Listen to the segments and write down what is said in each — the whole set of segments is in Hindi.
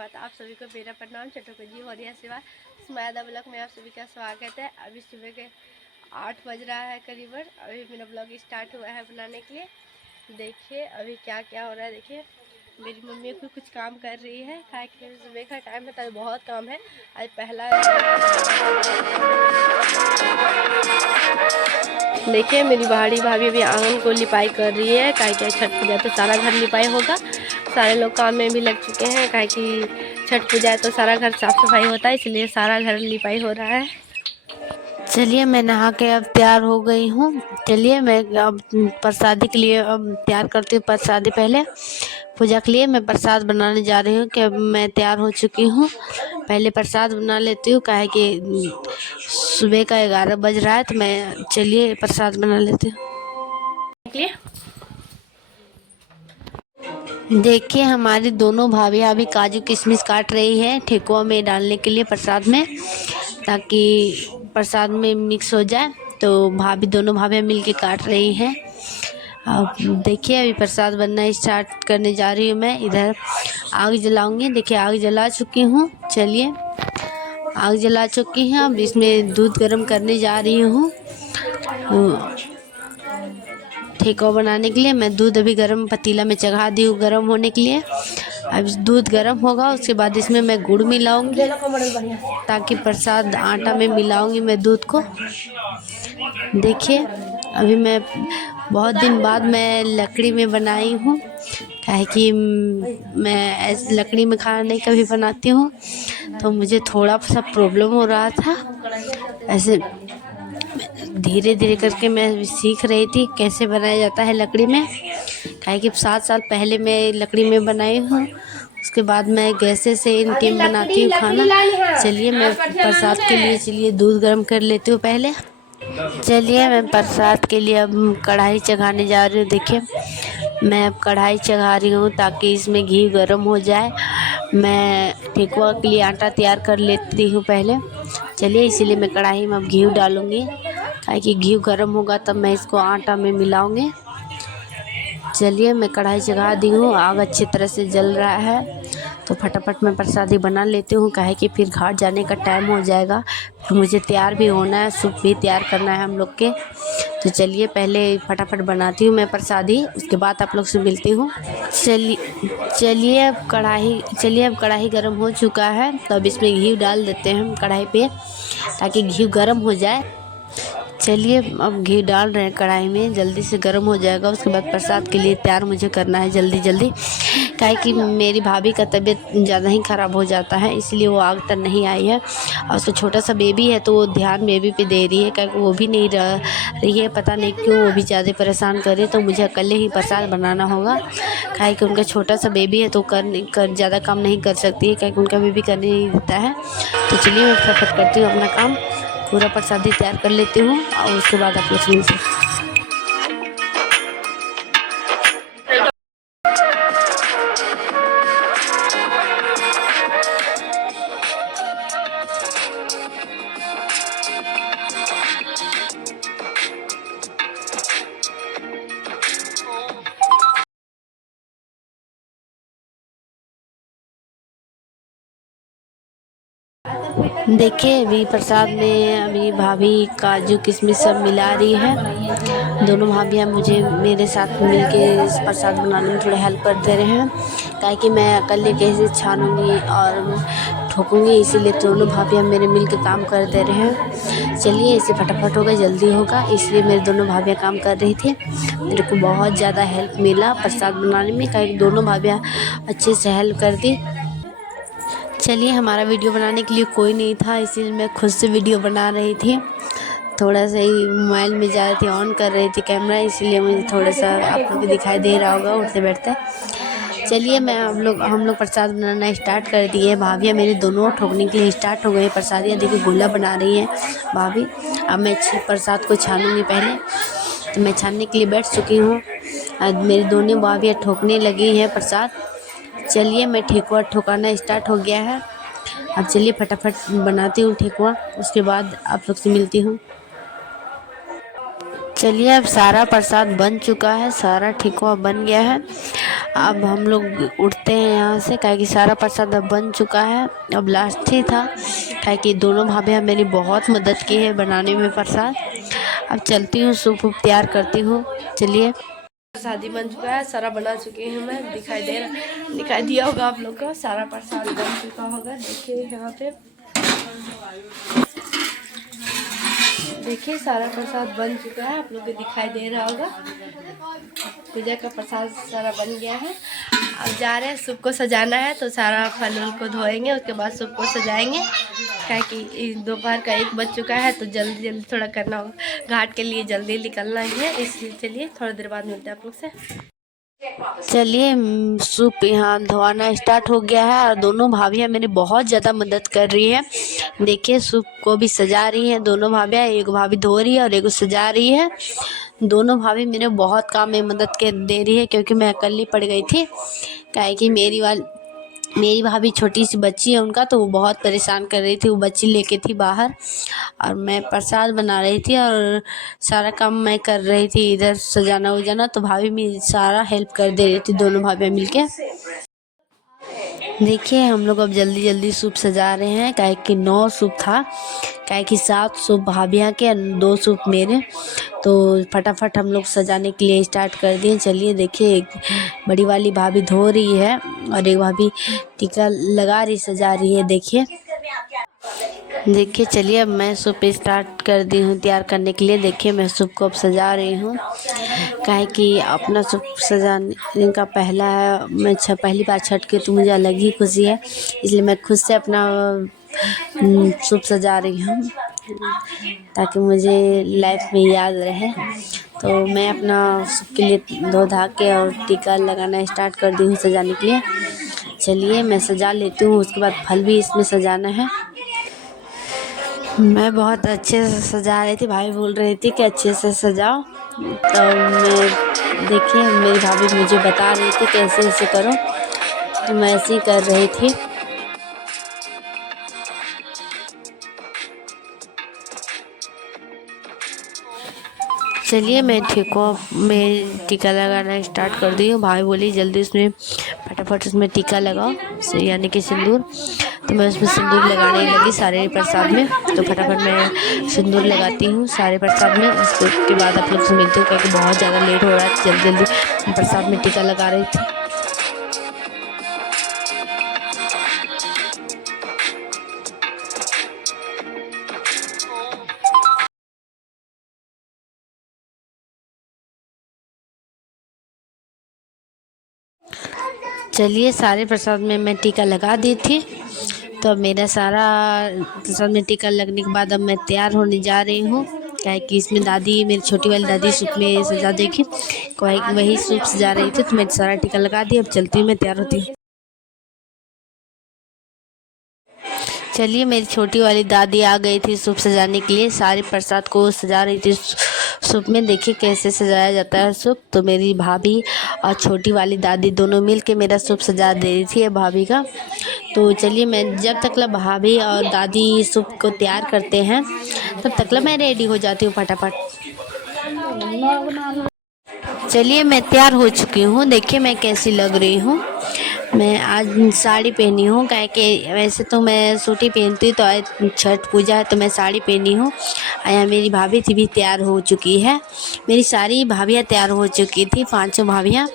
सुप्रभात। आप सभी को मेरा प्रणाम। चटोको जी और यह सेवा स्मायदा ब्लॉग में आप सभी का स्वागत है। अभी सुबह के 8 बज रहा है करीबन। अभी मेरा ब्लॉग स्टार्ट हुआ है बनाने के लिए। देखिए अभी क्या क्या हो रहा है। देखिए मेरी मम्मी को कुछ काम कर रही है। क्या कि सुबह का टाइम है तो बहुत काम है। आज पहला देखिए मेरी बड़ी भाभी अभी आंगन को लिपाई कर रही है। क्या क्या छठ पूजा तो सारा घर लिपाई होगा। सारे लोग काम में भी लग चुके हैं। क्या कि छठ पूजा है तो सारा घर साफ सफाई होता है, इसलिए सारा घर लिपाई हो रहा है। चलिए मैं नहा के अब तैयार हो गई हूँ। चलिए मैं अब प्रसादी के लिए अब तैयार करती हूँ। प्रसादी पहले पूजा के लिए मैं प्रसाद बनाने जा रही हूँ कि अब मैं तैयार हो चुकी हूँ। पहले प्रसाद बना लेती हूँ, काहे कि सुबह का 11 बज रहा है। तो मैं चलिए प्रसाद बना लेती हूँ। देखिए हमारी दोनों भाभी अभी काजू किशमिश काट रही है ठेकुआ में डालने के लिए प्रसाद में, ताकि प्रसाद में मिक्स हो जाए। तो भाभी दोनों भाभी मिल के काट रही हैं। अब देखिए अभी प्रसाद बनना स्टार्ट करने जा रही हूँ। मैं इधर आग जलाऊंगी। देखिए आग जला चुकी हूँ। चलिए आग जला चुकी हैं। अब इसमें दूध गर्म करने जा रही हूँ ठेकुआ बनाने के लिए। मैं दूध अभी गर्म पतीला में चढ़ा दी हूँ गर्म होने के लिए। अब दूध गर्म होगा उसके बाद इसमें मैं गुड़ मिलाऊंगी, ताकि प्रसाद आटा में मिलाऊंगी मैं दूध को। देखिए अभी मैं बहुत दिन बाद मैं लकड़ी में बनाई हूँ, काहे कि मैं ऐसे लकड़ी में खाना नहीं कभी बनाती हूँ, तो मुझे थोड़ा सा प्रॉब्लम हो रहा था। ऐसे धीरे धीरे करके मैं सीख रही थी कैसे बनाया जाता है लकड़ी में, काहे कि 7 साल पहले मैं लकड़ी में बनाई हूँ। उसके बाद मैं गैसे से इन टाइम बनाती हूँ खाना। चलिए मैं प्रसाद के लिए चलिए दूध गर्म कर लेती हूँ पहले। चलिए मैं प्रसाद के लिए अब कढ़ाई चढ़ाने जा रही हूँ। देखिए मैं अब कढ़ाई चढ़ा रही हूँ ताकि इसमें घी गर्म हो जाए। मैं ठेकुआ के लिए आटा तैयार कर लेती हूँ पहले। चलिए इसीलिए मैं कढ़ाई में अब घी डालूँगी, ताकि घी गर्म होगा तब मैं इसको आटा में मिलाऊँगी। चलिए मैं कढ़ाई चढ़ा दी हूँ। आग अच्छी तरह से जल रहा है तो फटाफट मैं प्रसादी बना लेती हूँ, काहे कि फिर घाट जाने का टाइम हो जाएगा। फिर मुझे तैयार भी होना है, सूप भी तैयार करना है हम लोग के। तो चलिए पहले फटाफट बनाती हूँ मैं प्रसादी, उसके बाद आप लोग से मिलती हूँ। चलिए अब कढ़ाई गर्म हो चुका है, तो अब इसमें घी डाल देते हैं हम कढ़ाई पे, ताकि घी गर्म हो जाए। चलिए अब घी डाल रहे हैं कढ़ाई में, जल्दी से गर्म हो जाएगा। उसके बाद प्रसाद के लिए तैयार मुझे करना है जल्दी जल्दी, काहे कि मेरी भाभी का तबीयत ज़्यादा ही ख़राब हो जाता है, इसलिए वो आग तक नहीं आई है। और उसका छोटा सा बेबी है तो वो ध्यान बेबी पे दे रही है, क्योंकि वो भी नहीं रह रही है। पता नहीं क्यों वो भी ज़्यादा परेशान कर रही है। तो मुझे अकेले ही प्रसाद बनाना होगा, काहे कि उनका छोटा सा बेबी है तो कर ज़्यादा काम नहीं कर सकती है, क्योंकि उनका बेबी करने नहीं देता है। तो चलिए मैं फटाफट करती हूँ अपना काम, पूरा प्रसादी तैयार कर लेती हूँ और उसके बाद आप लोग मिलते हैं। देखिए अभी प्रसाद में अभी भाभी काजू किशमिश सब मिला रही है। दोनों भाभियाँ मुझे मेरे साथ मिलके इस प्रसाद बनाने में थोड़ा हेल्प कर दे रहे हैं, ताकि कि मैं अकेले कैसे छानूंगी और ठोकूंगी, इसीलिए दोनों भाभियाँ मेरे मिल के काम कर दे रहे हैं। चलिए इसे फटाफट होगा, जल्दी होगा, इसलिए मेरे दोनों भाभियाँ काम कर रही थी। मेरे को बहुत ज़्यादा हेल्प मिला प्रसाद बनाने में, काहे दोनों भाभियाँ अच्छे से हेल्प कर दी। चलिए हमारा वीडियो बनाने के लिए कोई नहीं था, इसीलिए मैं खुद से वीडियो बना रही थी। थोड़ा सा ही मोबाइल में ज़्यादा थी, ऑन कर रही थी कैमरा, इसीलिए मुझे थोड़ा सा आप लोग को दिखाई दे रहा होगा उठते बैठते। चलिए हम लोग प्रसाद बनाना स्टार्ट कर दिए। भाभियाँ मेरे दोनों ठोकने के लिए स्टार्ट हो गई प्रसादियाँ। देखिए गोला बना रही हैं भाभी। अब मैं प्रसाद को छानूँगी पहले, तो मैं छानने के लिए बैठ चुकी हूँ। अब मेरी दोनों भाभियाँ ठोकने लगी हैं प्रसाद। चलिए मैं ठेकुआ ठोकाना स्टार्ट हो गया है। अब चलिए फटाफट बनाती हूँ ठेकुआ, उसके बाद आप लोग से मिलती हूँ। चलिए अब सारा प्रसाद बन चुका है, सारा ठेकुआ बन गया है। अब हम लोग उठते हैं यहाँ से, काहे कि सारा प्रसाद अब बन चुका है। अब लास्ट ही था, काहे कि दोनों भाभियाँ मेरी बहुत मदद की है बनाने में प्रसाद। अब चलती हूँ, सूप वूप तैयार करती हूँ। चलिए, प्रसादी बन चुका है, सारा बना चुकी हूँ मैं। दिखाई दिया होगा आप लोग को, सारा प्रसाद बन चुका होगा। देखिए यहाँ पे, देखिए सारा प्रसाद बन चुका है, आप लोग को दिखाई दे रहा होगा। पूजा का प्रसाद सारा बन गया है। अब जा रहे हैं सूप को सजाना है, तो सारा फल उल को धोएंगे, उसके बाद सूप को सजाएंगे। क्या कि दोपहर का 1 बज चुका है, तो जल्दी जल्दी थोड़ा करना होगा, घाट के लिए जल्दी निकलना ही है, इसलिए चलिए थोड़ी देर बाद मिलते हैं आप लोग से। चलिए, सूप यहाँ धोना स्टार्ट हो गया है और दोनों भाभियाँ मेरी बहुत ज़्यादा मदद कर रही है। देखिए सूप को भी सजा रही हैं दोनों भाभियाँ, एक भाभी धो रही है और एक सजा रही है। दोनों भाभी मेरे बहुत काम में मदद कर दे रही है, क्योंकि मैं अकेली पड़ गई थी। काहे कि मेरी भाभी छोटी सी बच्ची है उनका, तो वो बहुत परेशान कर रही थी। वो बच्ची लेके थी बाहर और मैं प्रसाद बना रही थी और सारा काम मैं कर रही थी, इधर सजाना उजाना। तो भाभी मेरी सारा हेल्प कर दे रही थी, दोनों भाभी मिलके। देखिए हम लोग अब जल्दी जल्दी सूप सजा रहे हैं, काहे कि 9 सूप था, काहे कि 7 सूप भाभियाँ के 2 सूप मेरे। तो फटाफट हम लोग सजाने के लिए स्टार्ट कर दिए। चलिए देखिए, एक बड़ी वाली भाभी धो रही है और एक भाभी टीका लगा रही, सजा रही है। देखिए चलिए, अब मैं सूप स्टार्ट कर दी हूँ तैयार करने के लिए। देखिए मैं सूप को अब सजा रही हूँ, काहे कि अपना सूप सजाने का पहली बार छठ की, तो मुझे अलग ही खुशी है, इसलिए मैं खुद से अपना सूप सजा रही हूँ, ताकि मुझे लाइफ में याद रहे। तो मैं अपना सूप के लिए धो धा के और टीका लगाना स्टार्ट कर दी हूँ सजाने के लिए। चलिए मैं सजा लेती हूँ, उसके बाद फल भी इसमें सजाना है। मैं बहुत अच्छे से सजा रही थी, भाई बोल रही थी कि अच्छे से सजाओ, तो मैं देखिए मेरी भाभी मुझे बता रही थी कैसे ऐसे करो, तो मैं ऐसे ही कर रही थी। चलिए मैं टीका लगाना स्टार्ट कर दी हूँ। भाई बोली जल्दी उसमें फटाफट उसमें टीका लगाओ, यानी कि सिंदूर। तो मैं उसमें सिंदूर लगाने लगी सारे प्रसाद में। तो फटाफट मैं सिंदूर लगाती हूँ सारे प्रसाद में। उसके बाद आप लोग से मिलती हूँ, क्योंकि बहुत ज़्यादा लेट हो रहा है। जल्दी जल्दी प्रसाद में टीका लगा रही थी। चलिए सारे प्रसाद में मैं टीका लगा दी थी। तो अब मेरा सारा प्रसाद में टीका लगने के बाद अब मैं तैयार होने जा रही हूँ, क्या है कि इसमें मेरी छोटी वाली दादी सूप में सजा देगी, वही सूप सजा रही थी। तो मैं सारा टीका लगा दी, अब चलती हूँ, मैं तैयार होती हूँ। चलिए मेरी छोटी वाली दादी आ गई थी सूप सजाने के लिए, सारे प्रसाद को सजा रही थी सूप में। देखिए कैसे सजाया जाता है सूप। तो मेरी भाभी और छोटी वाली दादी दोनों मिल के मेरा सूप सजा दे रही थी भाभी का। तो चलिए मैं जब तक भाभी और दादी सूप को तैयार करते हैं, तब तक मैं रेडी हो जाती हूँ फटाफट। चलिए मैं तैयार हो चुकी हूँ, देखिए मैं कैसी लग रही हूँ। मैं आज साड़ी पहनी हूँ, काहे कि वैसे तो मैं सूटी पहनती हूँ, तो आज छठ पूजा है तो मैं साड़ी पहनी हूँ। यहाँ मेरी भाभी थी भी तैयार हो चुकी है, मेरी सारी भाभियाँ तैयार हो चुकी थी, 5 भाभियाँ।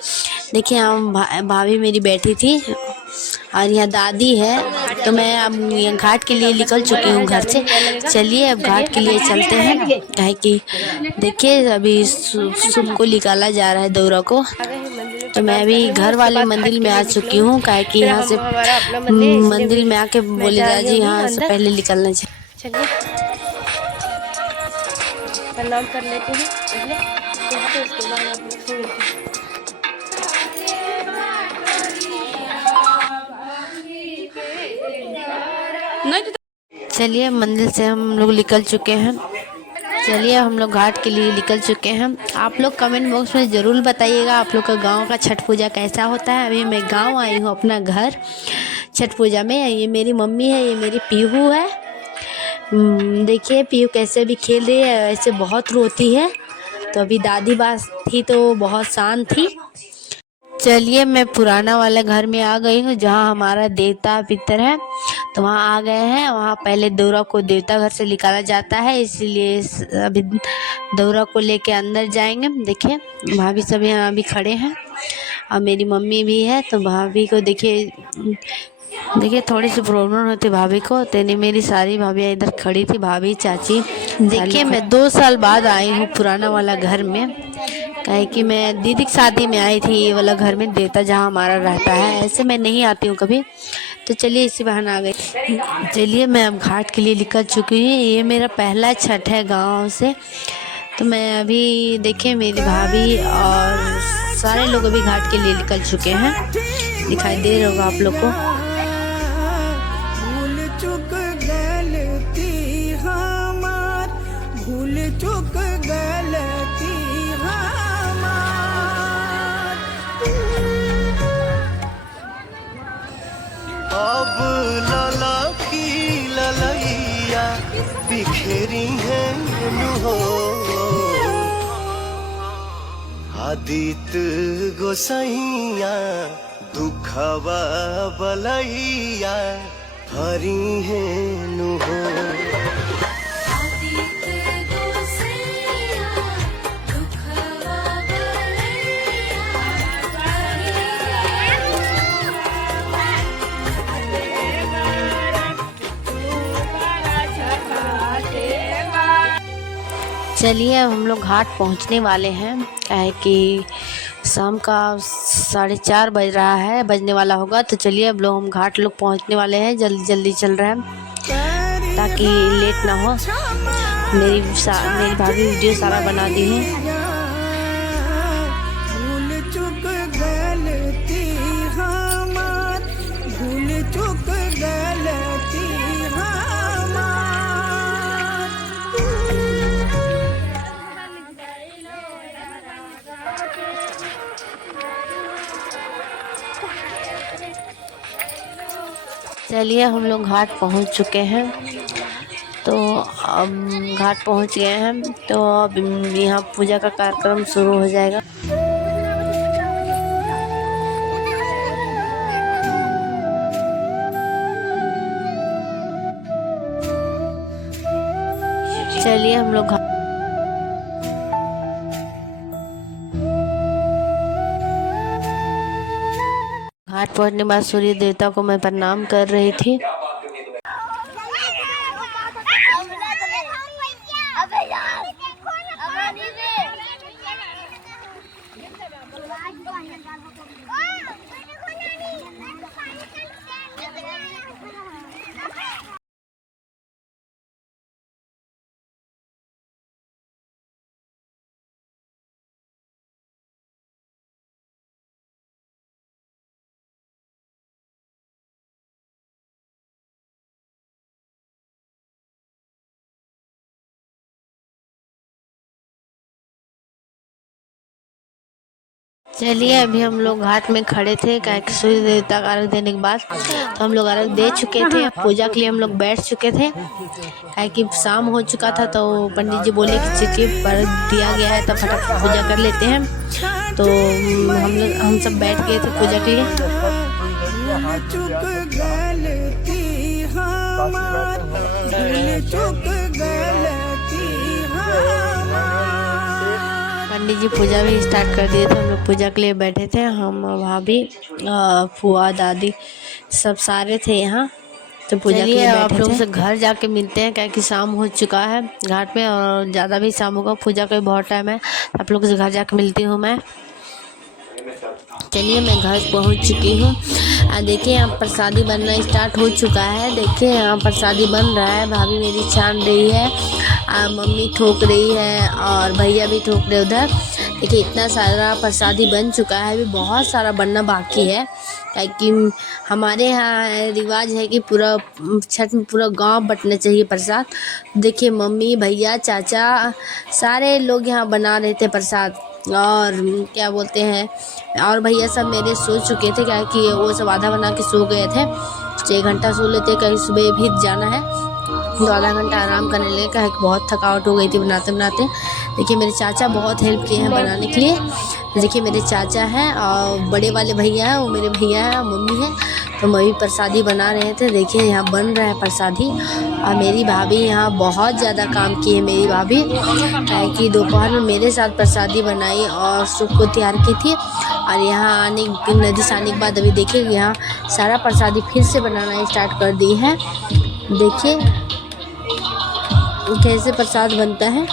देखिए यहाँ भाभी मेरी बैठी थी और यहाँ दादी है। तो मैं अब घाट के लिए निकल चुकी हूँ घर से। चलिए अब घाट के लिए चलते हैं, काहे कि देखिए अभी सूप को निकाला जा रहा है दौरा को। तो मैं अभी घर वाले मंदिर में आ चुकी हूँ, काहे कि यहाँ से मंदिर में आके बोले दादी यहाँ से पहले निकलना चाहिए। चलिए प्रणाम कर लेते हैं पहले, तो उसके बाद आप लोग से मिलते हैं। चलिए मंदिर से हम लोग निकल चुके हैं। चलिए हम लोग घाट के लिए निकल चुके हैं। आप लोग कमेंट बॉक्स में ज़रूर बताइएगा आप लोग का गांव का छठ पूजा कैसा होता है। अभी मैं गांव आई हूँ अपना घर छठ पूजा में। ये मेरी मम्मी है, ये मेरी पीहू है। देखिए पीहू कैसे भी खेल रही है, ऐसे बहुत रोती है। तो अभी दादी बात थी तो बहुत शांत थी। चलिए मैं पुराना वाले घर में आ गई हूँ जहाँ हमारा देवता पितर है, तो वहाँ आ गए हैं। वहाँ पहले दौरा को देवता घर से निकाला जाता है, इसलिए अभी दौरा को लेके अंदर जाएंगे। देखिए भाभी सब यहाँ अभी खड़े हैं और मेरी मम्मी भी है, तो भाभी को देखिए थोड़ी सी प्रॉब्लम होती भाभी को, तो मेरी सारी भाभी इधर खड़ी थी, भाभी चाची। देखिए मैं 2 साल बाद आई हूँ पुराना वाला घर में, काहे कि मैं दीदी की शादी में आई थी ये वाला घर में, देवता जहाँ हमारा रहता है। ऐसे मैं नहीं आती हूँ कभी, तो चलिए इसी बहाने आ गई। चलिए मैं अब घाट के लिए निकल चुकी हूँ। ये मेरा पहला छठ है गाँव से, तो मैं अभी देखिए मेरी भाभी और सारे लोग अभी घाट के लिए निकल चुके हैं, दिखाई दे रहा होगा आप लोग को। भूल चुक गलती हमार, अब लाला की ललैया बिखेरी है हो, आदित्य गोसैया दुखवा बलैया हरी है नु हो। चलिए अब हम लोग घाट पहुंचने वाले हैं, क्या है कि शाम का 4:30 बज रहा है, बजने वाला होगा। तो चलिए अब लोग हम घाट लोग पहुंचने वाले हैं, जल्दी जल्दी चल रहे हैं ताकि लेट ना हो। मेरी भाभी वीडियो सारा बना दी है। भूल चुक गलती हमार, भूल चुक गलती हमार। चलिए हम लोग घाट पहुंच चुके हैं, तो अब घाट पहुंच गए हैं, तो अब यहाँ पूजा का कार्यक्रम शुरू हो जाएगा। चलिए हम लोग घाट पहुंचने के बाद सूर्य देवता को मैं प्रणाम कर रही थी। चलिए अभी हम लोग घाट में खड़े थे, सूर्य देवता का अर्घ देने के बाद, तो हम लोग अर्घ दे चुके थे। पूजा के लिए हम लोग बैठ चुके थे, कि शाम हो चुका था, तो पंडित जी बोले कि चिट्ठी पर दिया गया है तो फटाफट पूजा कर लेते हैं। तो हम सब बैठ गए थे पूजा के लिए। पंडित जी पूजा भी स्टार्ट कर दिए थे, हम लोग पूजा के लिए बैठे थे। हम भाभी फुआ दादी सब सारे थे यहाँ, तो पूजा के लिए आप लोग से घर जाके मिलते हैं, क्या कि शाम हो चुका है घाट में और ज़्यादा भी शाम होगा, पूजा का भी बहुत टाइम है। आप लोग से घर जाके मिलती हूँ मैं। चलिए मैं घर पहुँच चुकी हूँ। देखिए यहाँ प्रसादी बनना स्टार्ट हो चुका है। देखिए यहाँ प्रसादी बन रहा है, भाभी मेरी छान रही है, मम्मी ठोक रही है और भैया भी ठोक रहे उधर। देखिए इतना सारा प्रसादी बन चुका है, अभी बहुत सारा बनना बाकी है, क्योंकि हमारे यहाँ रिवाज है कि पूरा छठ में पूरा गांव बंटना चाहिए प्रसाद। देखिए मम्मी भैया चाचा सारे लोग यहाँ बना रहे थे प्रसाद, और क्या बोलते हैं, और भैया सब मेरे सो चुके थे, क्या कि वो सब आधा बना के सो गए थे। 6 घंटा सो लेते, कहीं सुबह भी जाना है तो आधा घंटा आराम करने लगे, क्या बहुत थकावट हो गई थी बनाते बनाते। देखिए मेरे चाचा बहुत हेल्प किए हैं बनाने के लिए, देखिए मेरे चाचा हैं और बड़े वाले भैया हैं, वो मेरे भैया हैं और मम्मी हैं। तो मम्मी प्रसादी बना रहे थे। देखिए यहाँ बन रहा है प्रसादी। और मेरी भाभी यहाँ बहुत ज़्यादा काम की है। मेरी भाभी है कि दोपहर में मेरे साथ प्रसादी बनाई और सुबह को तैयार की थी। और यहाँ आने नदी से आने के बाद अभी देखिए यहाँ सारा प्रसादी फिर से बनाना स्टार्ट कर दी है। देखिए कैसे प्रसाद बनता है।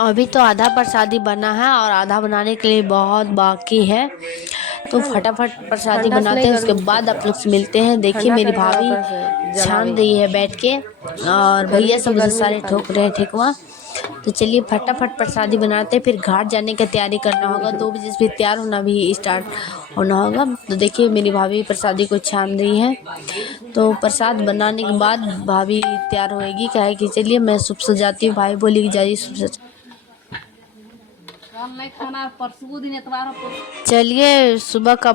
अभी तो आधा प्रसादी बना है और आधा बनाने के लिए बहुत बाकी है। तो फटाफट प्रसादी बनाते हैं, उसके बाद आप लोग से मिलते हैं। देखिए मेरी भाभी छान रही है बैठ के और भैया सब उसे सारे ठोक रहे हैं ठेकुआ। तो चलिए फटाफट प्रसादी बनाते हैं, फिर घाट जाने की तैयारी करना होगा। 2 बजे से फिर तैयार होना भी स्टार्ट होना होगा। तो देखिए मेरी भाभी प्रसादी को छान रही है। तो प्रसाद बनाने के बाद भाभी तैयार होएगी। क्या है कि चलिए मैं सुबह से जाती हूँ। भाई बोली कि जाइए सुबह से। चलिए सुबह का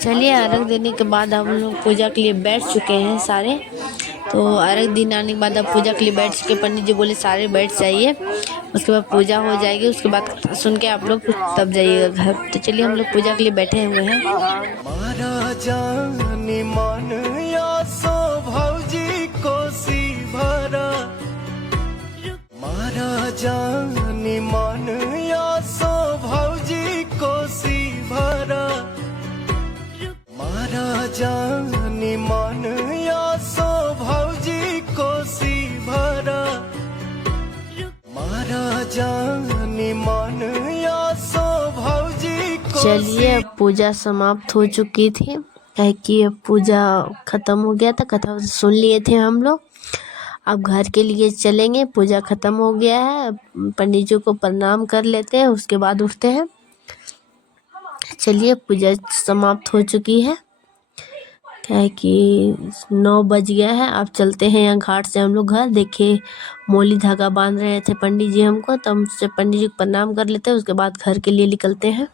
चलिए अर्घ देने के बाद हम लोग पूजा के लिए बैठ चुके हैं सारे। तो अर्घ दिन आने के बाद अब पूजा के लिए बैठ चुके। पंडित जी बोले सारे बैठ जाइए, उसके बाद पूजा हो जाएगी। उसके बाद सुन के आप लोग तब जाइएगा घर। तो चलिए हम लोग पूजा के लिए बैठे हुए हैं। महाराजानी मान यासो भौजी कोसी भरा, महाराजानी मान यासो भौजी कोसी भरा, महाराजानी मान यासो भौजी कोसी भरा, महाराजानी मान यासो भौजी कोसी। चलिए अब पूजा समाप्त हो चुकी थी। है कि अब पूजा ख़त्म हो गया था। कथा सुन लिए थे हम लोग। अब घर के लिए चलेंगे। पूजा ख़त्म हो गया है। पंडित जी को प्रणाम कर लेते हैं, उसके बाद उठते हैं। चलिए पूजा समाप्त हो चुकी है। क्या है कि 9 बज गया है। अब चलते हैं यहाँ घाट से हम लोग घर। देखिए मोली धागा बांध रहे थे पंडित जी हमको, तो हम पंडित जी को प्रणाम कर लेते हैं, उसके बाद घर के लिए निकलते हैं।